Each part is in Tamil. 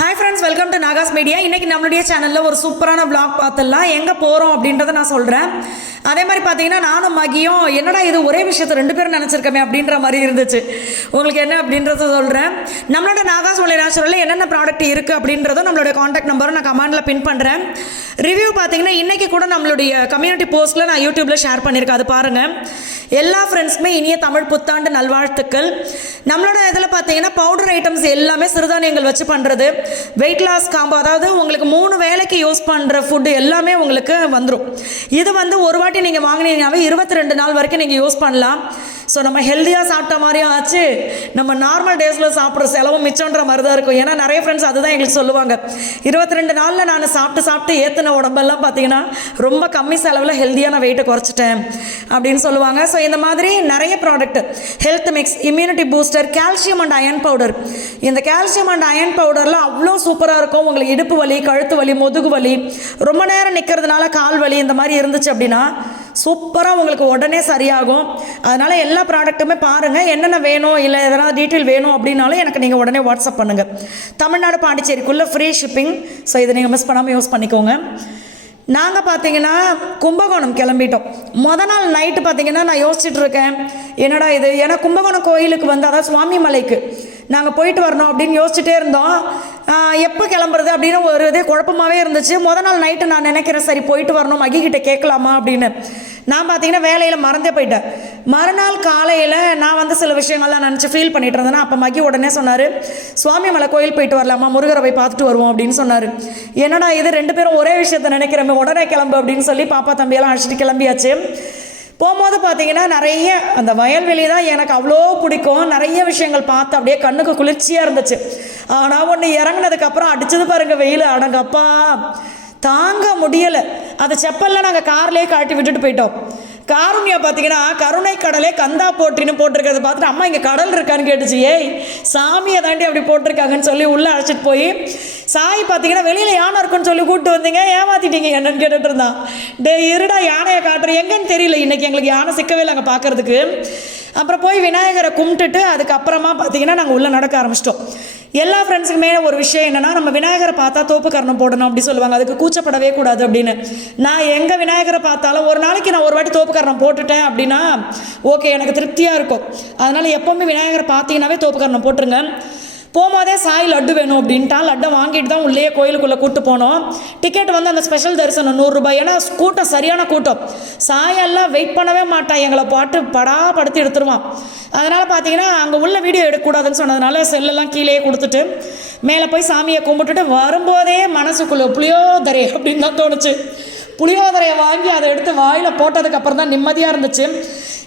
Hi friends, welcome to Nahash media. இன்றைக்கி நம்மளுடைய சேனலில் ஒரு சூப்பரான vlog பார்த்துடலாம். எங்கே போகிறோம் அப்படின்றத நான் சொல்கிறேன். அதே மாதிரி பார்த்தீங்கன்னா நானும் மகியும் என்னடா இது ஒரே விஷயத்தை ரெண்டு பேரும் நினச்சிருக்கமே அப்படின்ற மாதிரி இருந்துச்சு. உங்களுக்கு என்ன அப்படின்றத சொல்கிறேன். நம்மளோட நாகாஸ் ஒலி நேச்சுரலில் என்னென்ன ப்ராடக்ட் இருக்குது அப்படின்றதும் நம்மளுடைய காண்டாக்ட் நம்பரும் நான் கமெண்டில் பின் பண்ணுறேன். ரிவ்யூ பார்த்தீங்கன்னா இன்றைக்கி கூட நம்மளுடைய கம்யூனிட்டி போஸ்ட்டில் நான் யூடியூப்பில் ஷேர் பண்ணியிருக்கேன், அது பாருங்கள். எல்லா ஃப்ரெண்ட்ஸுமே இனிய தமிழ் புத்தாண்டு நல்வாழ்த்துக்கள். நம்மளோட இதில் பார்த்தீங்கன்னா பவுடர் ஐட்டம்ஸ் எல்லாமே சிறுதானியங்கள் வச்சு பண்ணுறது, வெயிட் லாஸ் காம்போ, அதாவது உங்களுக்கு 3 வேளைக்கு யூஸ் பண்ணுற ஃபுட்டு எல்லாமே உங்களுக்கு வந்துடும். இது வந்து ஒரு வாட்டி நீங்கள் வாங்கினீங்கன்னாவே 22 நாள் வரைக்கும் நீங்கள் யூஸ் பண்ணலாம். ஸோ நம்ம ஹெல்த்தியாக சாப்பிட்ட மாதிரியும் ஆச்சு, நம்ம நார்மல் டேஸில் சாப்பிட்ற செலவும் மிச்சன்ற மாதிரி தான் இருக்கும். ஏன்னா நிறைய ஃப்ரெண்ட்ஸ் அதுதான் எங்களுக்கு சொல்லுவாங்க, 22 நாளில் நான் சாப்பிட்டு ஏற்றின உடம்பெல்லாம் பார்த்தீங்கன்னா ரொம்ப கம்மி செலவில் ஹெல்த்தியான வெயிட்டை குறைச்சிட்டேன் அப்படின்னு சொல்லுவாங்க. ஸோ இந்த மாதிரி நிறைய product, health mix, immunity booster, calcium and iron powder. இந்த கால்சியம் அண்ட் அயன் பவுடரில் அவ்வளோ சூப்பராக இருக்கும். உங்களுக்கு இடுப்பு வலி, கழுத்து வலி, முதுகு வலி, ரொம்ப நேரம் நிற்கிறதுனால கால் வலி இந்த மாதிரி இருந்துச்சு அப்படின்னா சூப்பராக உங்களுக்கு உடனே சரியாகும். அதனால் எல்லா ப்ராடக்ட்டுமே பாருங்கள். என்னென்ன வேணும் இல்லை எதனா டீட்டெயில் வேணும் அப்படின்னாலும் எனக்கு நீங்கள் உடனே வாட்ஸ்அப் பண்ணுங்கள். தமிழ்நாடு பாண்டிச்சேரிக்குள்ளே ஃப்ரீ ஷிப்பிங். ஸோ இதை நீங்கள் மிஸ் பண்ணாமல் யூஸ் பண்ணிக்கோங்க. நாங்கள் பார்த்தீங்கன்னா கும்பகோணம் கிளம்பிட்டோம். நாள் நைட்டு பார்த்தீங்கன்னா நான் யோசிச்சுட்டு இருக்கேன், என்னடா இது, ஏன்னா கும்பகோணம் கோயிலுக்கு வந்து அதாவது சுவாமி மலைக்கு நாங்கள் போயிட்டு வரணும் அப்படின்னு யோசிச்சுட்டே இருந்தோம். எப்போ கிளம்புறது அப்படின்னு ஒரு இதே குழப்பமாகவே இருந்துச்சு. நாள் நைட்டு நான் நினைக்கிறேன், சரி போயிட்டு வரணும், மகிக்கிட்ட கேட்கலாமா அப்படின்னு. நான் பார்த்தீங்கன்னா வேலையில் மறந்தே போயிட்டேன். மறுநாள் காலையில் நான் வந்து சில விஷயங்கள்லாம் நினச்சி ஃபீல் பண்ணிட்டு இருந்தேன்னா அப்போ மகி உடனே சொன்னார், சுவாமி மலை கோயில் போயிட்டு வரலாமா, முருகரை போய் பார்த்துட்டு வருவோம் அப்படின்னு சொன்னார். என்னடா இது, ரெண்டு பேரும் ஒரே விஷயத்த நினைக்கிறோமே, உடனே கிளம்பு அப்படின்னு சொல்லி பாப்பா தம்பியெல்லாம் அழைச்சிட்டு கிளம்பியாச்சு. போகும்போது பார்த்தீங்கன்னா நிறைய அந்த வயல்வெளி தான் எனக்கு அவ்வளோ பிடிக்கும். நிறைய விஷயங்கள் பார்த்து அப்படியே கண்ணுக்கு குளிர்ச்சியாக இருந்துச்சு. ஆனால் ஒன்று இறங்கினதுக்கப்புறம் அடிச்சது பாருங்க வெயில், அடங்கப்பா தாங்க முடியலை. அந்த செப்பல்லாம் நாங்கள் கார்லேயே காட்டி விட்டுட்டு போயிட்டோம். காருண்யா பார்த்தீங்கன்னா கருணை கடலே கந்தா போட்டின்னு போட்டிருக்கிறத பார்த்துட்டு அம்மா இங்கே கடல் இருக்கான்னு கேட்டுச்சு. ஏய் சாமியை தாண்டி அப்படி போட்டிருக்காங்கன்னு சொல்லி உள்ளே அழைச்சிட்டு போய் சாய் பார்த்தீங்கன்னா வெளியில் யானை இருக்குன்னு சொல்லி கூப்பிட்டு வந்தீங்க, ஏமாற்றிட்டீங்க என்னன்னு கேட்டுட்டு இருந்தான். டே இருடா யானையை காட்டுறேன், எங்கன்னு தெரியல, இன்றைக்கி எங்களுக்கு யானை சிக்கவே இல்லை அங்கே பார்க்குறதுக்கு. அப்புறம் போய் விநாயகரை கும்பிட்டுட்டு அதுக்கப்புறமா பார்த்தீங்கன்னா நாங்கள் உள்ளே நடக்க ஆரம்பிச்சிட்டோம். எல்லா ஃப்ரெண்ட்ஸுக்குமே ஒரு விஷயம் என்னென்னா, நம்ம விநாயகரை பார்த்தா தோப்பு கரணம் போடணும் அப்படி சொல்லுவாங்க, அதுக்கு கூச்சப்படவே கூடாது அப்படின்னு. நான் எங்கள் விநாயகரை பார்த்தாலும் ஒரு நாளைக்கு நான் ஒரு வாட்டி தோப்பு கரணம் போட்டுட்டேன் அப்படின்னா ஓகே, எனக்கு திருப்தியாக இருக்கும். அதனால் எப்போவுமே விநாயகரை பார்த்தீங்கன்னாவே தோப்பு கரணம் போட்டுருங்க. போகும்போதே சாய் லட்டு வேணும் அப்படின்ட்டான். லட்டை வாங்கிட்டு தான் உள்ளே கோயிலுக்குள்ளே கூப்பிட்டு போனோம். டிக்கெட் வந்து அந்த ஸ்பெஷல் தரிசனம் 100 ரூபாய். ஏன்னா கூட்டம் சரியான கூட்டம். சாயெல்லாம் வெயிட் பண்ணவே மாட்டான், எங்களை பாட்டு படாப்படுத்தி எடுத்துருவான். அதனால் பார்த்தீங்கன்னா அங்கே உள்ள வீடியோ எடுக்கக்கூடாதுன்னு சொன்னதுனால செல்லெல்லாம் கீழே கொடுத்துட்டு மேலே போய் சாமியை கும்பிட்டுட்டு வரும்போதே மனசுக்குள்ளே புளியோதரை அப்படின்னு தான் தோணுச்சு. புளியோதரையை வாங்கி அதை எடுத்து வாயில் போட்டதுக்கப்புறம் தான் நிம்மதியாக இருந்துச்சு.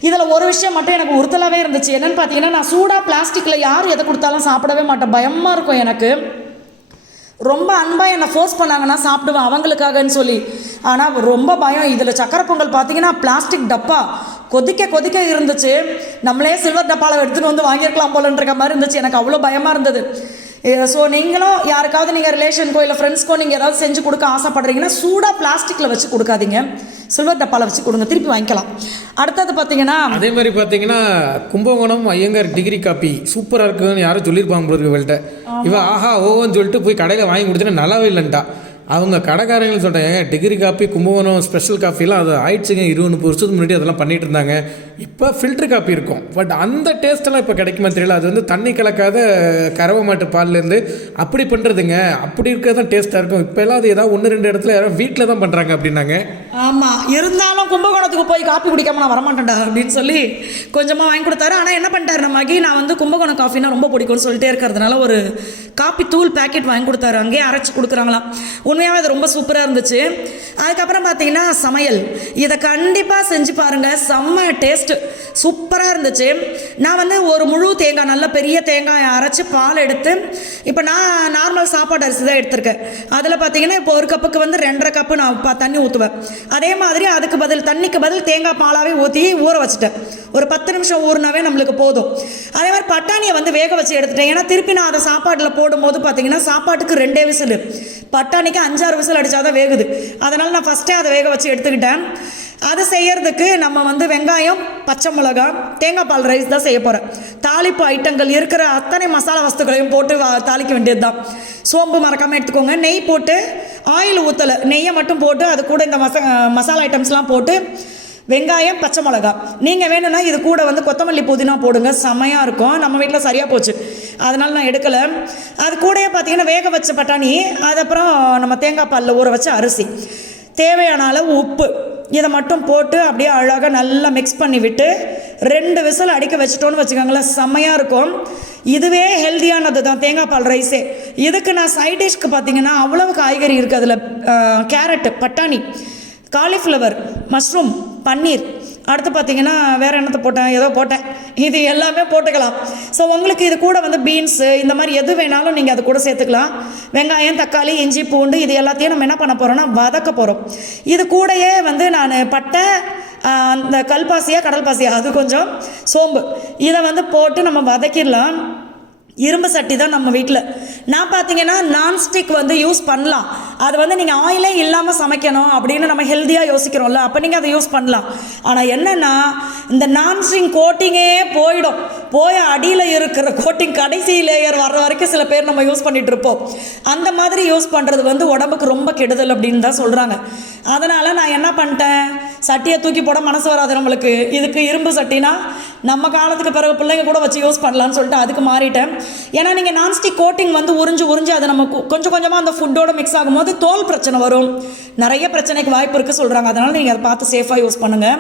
இதில் ஒரு விஷயம் மட்டும் எனக்கு உறுத்தலாகவே இருந்துச்சு. என்னென்னு பார்த்தீங்கன்னா, நான் சூடாக பிளாஸ்டிக்கில் யார் எதை கொடுத்தாலும் சாப்பிடவே மாட்டேன், பயமாக இருக்கும் எனக்கு. ரொம்ப அன்பாக என்னை ஃபோர்ஸ் பண்ணாங்கன்னா சாப்பிடுவேன் அவங்களுக்காகன்னு சொல்லி. ஆனால் ரொம்ப பயம். இதில் சக்கரை பொங்கல் பார்த்தீங்கன்னா பிளாஸ்டிக் டப்பா கொதிக்க இருந்துச்சு. நம்மளே சில்வர் டப்பாவில் எடுத்துகிட்டு வந்து வாங்கியிருக்கலாம் போலன்ற மாதிரி இருந்துச்சு. எனக்கு அவ்வளோ பயமாக இருந்தது. ஸோ நீங்களும் யாருக்காவது நீங்கள் ரிலேஷனுக்கோ இல்லை ஃப்ரெண்ட்ஸ்க்கோ நீங்கள் ஏதாவது செஞ்சு கொடுக்க ஆசைப்படுறீங்கன்னா சூடாக பிளாஸ்டிக்கில் வச்சு கொடுக்காதீங்க, சில்வர் டப்பாவில் வச்சு கொடுங்க, திருப்பி வாங்கிக்கலாம். அடுத்தது பார்த்தீங்கன்னா அதே மாதிரி பார்த்தீங்கன்னா கும்பகோணம் ஐயங்கார் டிகிரி காப்பி சூப்பராக இருக்குதுன்னு யாரும் சொல்லியிருப்பாங்க போல இவள்கிட்ட. இவன் ஆஹா ஓவன்னு சொல்லிட்டு போய் கடையில் வாங்கி கொடுத்துட்டு நல்லாவே இல்லைன்ட்டா. அவங்க கடைக்காரங்களும் சொல்கிறாங்க, டிகிரி காப்பி கும்பகோணம் ஸ்பெஷல் காஃபிலாம் அது ஆயிடுச்சுங்க, 20-30 வருஷத்துக்கு முன்னாடி அதெல்லாம் பண்ணிகிட்டு இருந்தாங்க. இப்போ ஃபில்ட்ரு காப்பி இருக்கும், பட் அந்த டேஸ்ட்டெல்லாம் இப்போ கிடைக்குமா தெரியல. அது வந்து தண்ணி கலக்காத கறவை மாட்டு பால்லேருந்து அப்படி பண்ணுறதுங்க, அப்படி இருக்கிறது தான் டேஸ்ட்டாக இருக்கும். இப்போ எல்லாம் அது ஏதாவது 1-2 இடத்துல யாரும் வீட்டில் தான் பண்ணுறாங்க அப்படின்னாங்க. ஆமாம், இருந்தாலும் கும்பகோணத்துக்கு போய் காப்பி குடிக்காமல் நான் வரமாட்டேன்டா அப்படின்னு சொல்லி கொஞ்சமாக வாங்கி கொடுத்தாரு. ஆனால் என்ன பண்ணிட்டாரு நம்மகி, நான் வந்து கும்பகோணம் காஃபினா ரொம்ப பிடிக்கும்னு சொல்லிட்டே இருக்கிறதுனால ஒரு காப்பி தூள் பேக்கெட் வாங்கி கொடுத்தாரு. அங்கேயே அரைச்சி கொடுக்குறாங்களாம். உண்மையாகவே அது ரொம்ப சூப்பராக இருந்துச்சு. அதுக்கப்புறம் பார்த்தீங்கன்னா சமையல், இதை கண்டிப்பாக செஞ்சு பாருங்கள், செம்ம டேஸ்ட்டு சூப்பராக இருந்துச்சு. நான் வந்து ஒரு முழு தேங்காய், நல்ல பெரிய தேங்காயை அரைச்சி பால் எடுத்து, இப்போ நான் நார்மல் சாப்பாடு அரிசி தான் எடுத்திருக்கேன். அதில் பார்த்தீங்கன்னா இப்போ ஒரு கப்புக்கு வந்து 2.5 கப்பு நான் தண்ணி ஊற்றுவேன். அதே மாதிரி அதுக்கு பதில் தண்ணிக்கு பதில் தேங்காய் பாலாகவே ஊற்றி ஊற வச்சுட்டேன். ஒரு 10 நிமிஷம் ஊறினாவே நம்மளுக்கு போதும். அதே மாதிரி பட்டாணியை வந்து வேக வச்சு எடுத்துட்டேன். ஏன்னா திருப்பி நான் அதை சாப்பாட்டில் போடும்போது பார்த்தீங்கன்னா சாப்பாட்டுக்கு 2 விசில், பட்டாணிக்கு 5-6 விசில் அடித்தா தான் வேகுது. அதனால் நான் ஃபஸ்ட்டே அதை வேக வச்சு எடுத்துக்கிட்டேன். அது செய்யறதுக்கு நம்ம வந்து வெங்காயம், பச்சை மிளகாய், தேங்காய் பால் ரைஸ் தான் செய்ய போகிறேன். தாளிப்பு ஐட்டங்கள் இருக்கிற அத்தனை மசாலா வஸ்துக்களையும் போட்டு தாளிக்க வேண்டியது தான். சோம்பு மறக்காமல் எடுத்துக்கோங்க. நெய் போட்டு, ஆயில் ஊற்றலை, நெய்யை மட்டும் போட்டு அது கூட இந்த மசாலா ஐட்டம்ஸ்லாம் போட்டு வெங்காயம், பச்சை மிளகாய். நீங்கள் வேணும்னா இது கூட வந்து கொத்தமல்லி, புதினா போடுங்க, செமையாக இருக்கும். நம்ம வீட்டில் சரியாக போச்சு, அதனால் நான் எடுக்கலை. அது கூடயே பார்த்தீங்கன்னா வேக வச்ச பட்டாணி, அதுக்கப்புறம் நம்ம தேங்காய் பாலில் ஊற வச்ச அரிசி, தேவையான அளவு உப்பு, இதை மட்டும் போட்டு அப்படியே அழகாக நல்லா மிக்ஸ் பண்ணி விட்டு 2 விசில் அடிக்க வச்சுட்டோன்னு வச்சுக்கோங்களேன், செம்மையாக இருக்கும். இதுவே ஹெல்த்தியானது தான் தேங்காய் பால் ரைஸே. இதுக்கு நான் சைட் டிஷ்க்கு பார்த்தீங்கன்னா அவ்வளவு காய்கறி இருக்குது அதில். கேரட்டு, பட்டாணி, காலிஃப்ளவர், மஷ்ரூம், பன்னீர், அடுத்து பார்த்தீங்கன்னா வேறு என்னத்தை போட்டேன், ஏதோ போட்டேன், இது எல்லாமே போட்டுக்கலாம். ஸோ உங்களுக்கு இது கூட வந்து பீன்ஸு இந்த மாதிரி எது வேணாலும் நீங்கள் அது கூட சேர்த்துக்கலாம். வெங்காயம், தக்காளி, இஞ்சி, பூண்டு இது எல்லாத்தையும் நம்ம என்ன பண்ண போகிறோம்னா வதக்க போகிறோம். இது கூடயே வந்து நான் பட்டை, அந்த கல்பாசியா கடல் பாசியா அது கொஞ்சம், சோம்பு, இதை வந்து போட்டு நம்ம வதக்கிடலாம். இரும்பு சட்டி தான் நம்ம வீட்டில். நான் பார்த்தீங்கன்னா நான்ஸ்டிக் வந்து யூஸ் பண்ணலாம். அது வந்து நீங்கள் ஆயிலே இல்லாமல் சமைக்கணும் அப்படின்னு நம்ம ஹெல்த்தியாக யோசிக்கிறோம்ல, அப்போ நீங்கள் அதை யூஸ் பண்ணலாம். ஆனால் என்னென்னா இந்த நான்ஸ்டிக் கோட்டிங்கே போய் அடியில் இருக்கிற கோட்டிங் கடைசி லேயர் வர்ற வரைக்கும் சில பேர் நம்ம யூஸ் பண்ணிகிட்டு இருப்போம். அந்த மாதிரி யூஸ் பண்ணுறது வந்து உடம்புக்கு ரொம்ப கெடுதல் அப்படின்னு தான் சொல்கிறாங்க. அதனால் நான் என்ன பண்ணிட்டேன், சட்டியை தூக்கி போட மனசு வராது நம்மளுக்கு. இதுக்கு இரும்பு சட்டினா நம்ம காலத்துக்கு பிறகு பிள்ளைங்க கூட வச்சு யூஸ் பண்ணலான்னு சொல்லிட்டு அதுக்கு மாறிட்டேன். ஏன்னா நீங்கள் நான்ஸ்டிக் கோட்டிங் வந்து உறிஞ்சு அது நம்ம கொஞ்சம் கொஞ்சமாக அந்த ஃபுட்டோட மிக்ஸ் ஆகும்போது தோல் பிரச்சனை வரும், நிறைய பிரச்சனைக்கு வாய்ப்பு இருக்குது சொல்கிறாங்க. அதனால் நீங்கள் அதை பார்த்து சேஃபாக யூஸ் பண்ணுங்கள்.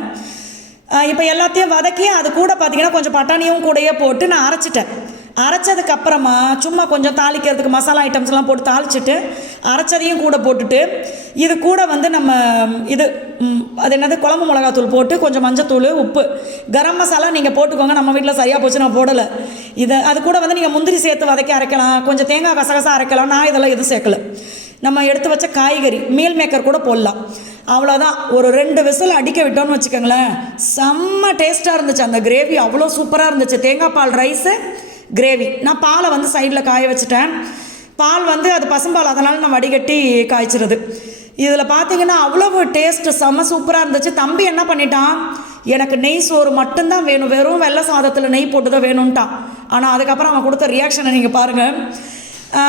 இப்போ எல்லாத்தையும் வதக்கி அது கூட பார்த்தீங்கன்னா கொஞ்சம் பட்டாணியும் கூடயே போட்டு நான் அரைச்சிட்டேன். அரைச்சதுக்கப்புறமா சும்மா கொஞ்சம் தாளிக்கிறதுக்கு மசாலா ஐட்டம்ஸ்லாம் போட்டு தாளிச்சிட்டு அரைச்சதையும் கூட போட்டுட்டு இது கூட வந்து நம்ம அது என்னது குழம்பு மிளகாத்தூள் போட்டு கொஞ்சம் மஞ்சத்தூள், உப்பு, கரம் மசாலா நீங்கள் போட்டுக்கோங்க. நம்ம வீட்டில் சரியாக போச்சு, நான் போடலை. அது கூட வந்து நீங்கள் முந்திரி சேர்த்து வதக்கி அரைக்கலாம், கொஞ்சம் தேங்காய் கசகசா அரைக்கலாம். நான் இதெல்லாம் எதுவும் சேர்க்கலை. நம்ம எடுத்து வச்ச காய்கறி, மீல் மேக்கர் கூட போடலாம். அவ்வளோதான். ஒரு 2 விசில் அடிக்க விட்டோன்னு வச்சுக்கோங்களேன், செம்ம டேஸ்ட்டாக இருந்துச்சு. அந்த கிரேவி அவ்வளோ சூப்பராக இருந்துச்சு. தேங்காய் பால் ரைஸு கிரேவி. நான் பாலை வந்து சைடில் காய வச்சுட்டேன். பால் வந்து அது பசும்பால், அதனால் நான் வடிகட்டி காய்ச்சிருது. இதில் பார்த்தீங்கன்னா அவ்வளவு டேஸ்ட்டு செம்ம சூப்பராக இருந்துச்சு. தம்பி என்ன பண்ணிட்டான், எனக்கு நெய் சோறு மட்டும்தான் வேணும், வெறும் வெள்ளை சாதத்தில் நெய் போட்டு தான் வேணும்ட்டான். ஆனால் அதுக்கப்புறம் அவன் கொடுத்த ரியாக்ஷனை நீங்கள் பாருங்கள்.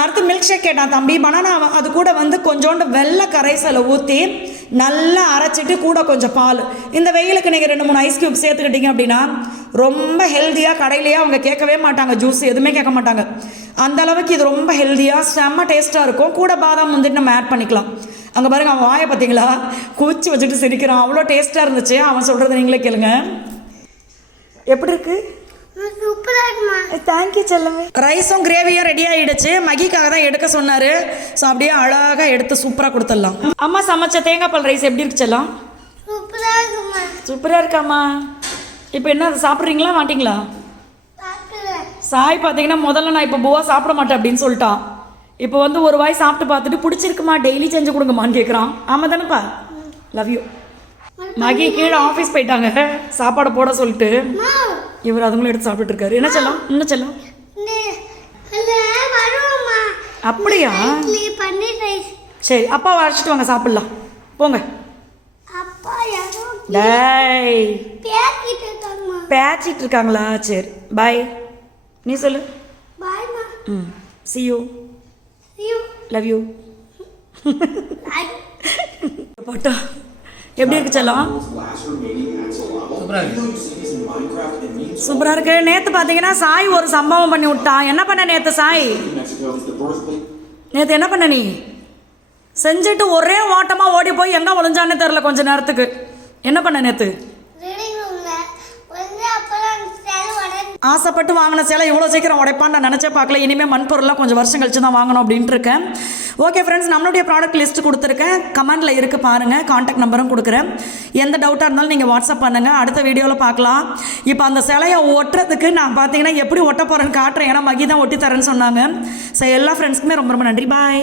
அடுத்து மில்க் ஷேக் கேட்டான் தம்பி. பனானா அது கூட வந்து கொஞ்சோண்டு வெள்ளை கரைசலை ஊற்றி நல்லா அரைச்சிட்டு கூட கொஞ்சம் பால். இந்த வெயிலுக்கு நீங்கள் 2-3 ஐஸ் க்யூப் சேர்த்துக்கிட்டீங்க அப்படின்னா ரொம்ப ஹெல்த்தியாக, கடையிலேயே அவங்க கேட்கவே மாட்டாங்க, ஜூஸ் எதுவுமே கேட்க மாட்டாங்க. அந்த அளவுக்கு இது ரொம்ப ஹெல்த்தியாக செம்ம டேஸ்ட்டாக இருக்கும். கூட பாதாம் முந்திரி நம்ம ஆட் பண்ணிக்கலாம். அங்கே பாருங்கள், அவன் வாயை பார்த்தீங்களா, குச்சி வச்சுட்டு சிரிக்கிறான். அவ்வளோ டேஸ்ட்டாக இருந்துச்சு. அவன் சொல்கிறத நீங்களே கேளுங்க. எப்படி இருக்குது? தேங்க்யூ செல்லமே. ரைஸும் கிரேவியும் ரெடி ஆகிடுச்சு. மகிக்காக தான் எடுக்க சொன்னார். ஸோ அப்படியே அழகாக எடுத்து சூப்பராக கொடுத்துடலாம். அம்மா சமைச்ச தேங்காய் பால் ரைஸ் எப்படி இருக்கு செல்லம்? சூப்பராக இருக்காம்மா. இப்போ என்ன அதை சாப்பிட்றீங்களா மாட்டிங்களா? சாய் பார்த்தீங்கன்னா முதல்ல நான் இப்போ பூவா சாப்பிட மாட்டேன் அப்படின்னு சொல்லிட்டான். இப்போ வந்து ஒரு வாய் சாப்பிட்டு பார்த்துட்டு பிடிச்சிருக்குமா, டெய்லி செஞ்சு கொடுங்கம்மான்னு கேட்குறான். ஆமாம் தானேப்பா? Love you. மகி கீழே ஆஃபீஸ் போயிட்டாங்க சாப்பாடு போட சொல்லிட்டு. இவர் அதுங்களும் எடுத்து சாப்பிட்டு இருக்காரு. என்ன செல்லம்? என்ன செல்லம்? அப்படியா? சரி, அப்பா அழைச்சிட்டு வாங்க, சாப்பிடலாம் போங்க. டேய், பேச்சிட்டு இருக்காங்களா? சரி பாய். நீ சொல்லு. ம், see you. Love you. போட்டா எப்படி இருக்கு செல்லம்? சூப்பராக இருக்கு. நேற்று பார்த்தீங்கன்னா சாய் ஒரு சம்பவம் பண்ணி விட்டான். என்ன பண்ண நேற்று சாய்? நேற்று என்ன பண்ண நீ? செஞ்சுட்டு ஒரே ஓட்டமாக ஓடி போய் எங்கே ஒளிஞ்சானே தெரில கொஞ்ச நேரத்துக்கு. என்ன பண்ண நேற்று? ஆசைப்பட்டு வாங்கின சேலை இவ்வளோ சீக்கிரம் உடைப்பான்னு நான் நினச்சே பார்க்கல. இனிமேல் மண்பொருள்லாம் கொஞ்சம் வருஷம் கழிச்சு தான் வாங்கணும் அப்படின்ட்டு இருக்கேன். ஓகே ஃப்ரெண்ட்ஸ், நம்மளுடைய ப்ராடக்ட் லிஸ்ட்டு கொடுத்துருக்கேன், கமெண்டில் இருக்குது பாருங்கள். கான்டாக்ட் நம்பரும் கொடுக்குறேன். எந்த டவுட்டாக இருந்தாலும் நீங்கள் வாட்ஸ்அப் பண்ணுங்கள். அடுத்த வீடியோவில் பார்க்கலாம். இப்போ அந்த சிலையை ஒட்டுறதுக்கு நான் பார்த்தீங்கன்னா எப்படி ஒட்ட போகிறேன்னு காட்டுறேன். ஏன்னா மகி தான் ஒட்டி தரேன்னு சொன்னாங்க. ஸோ எல்லா ஃப்ரெண்ட்ஸ்க்குமே ரொம்ப ரொம்ப நன்றி. பாய்.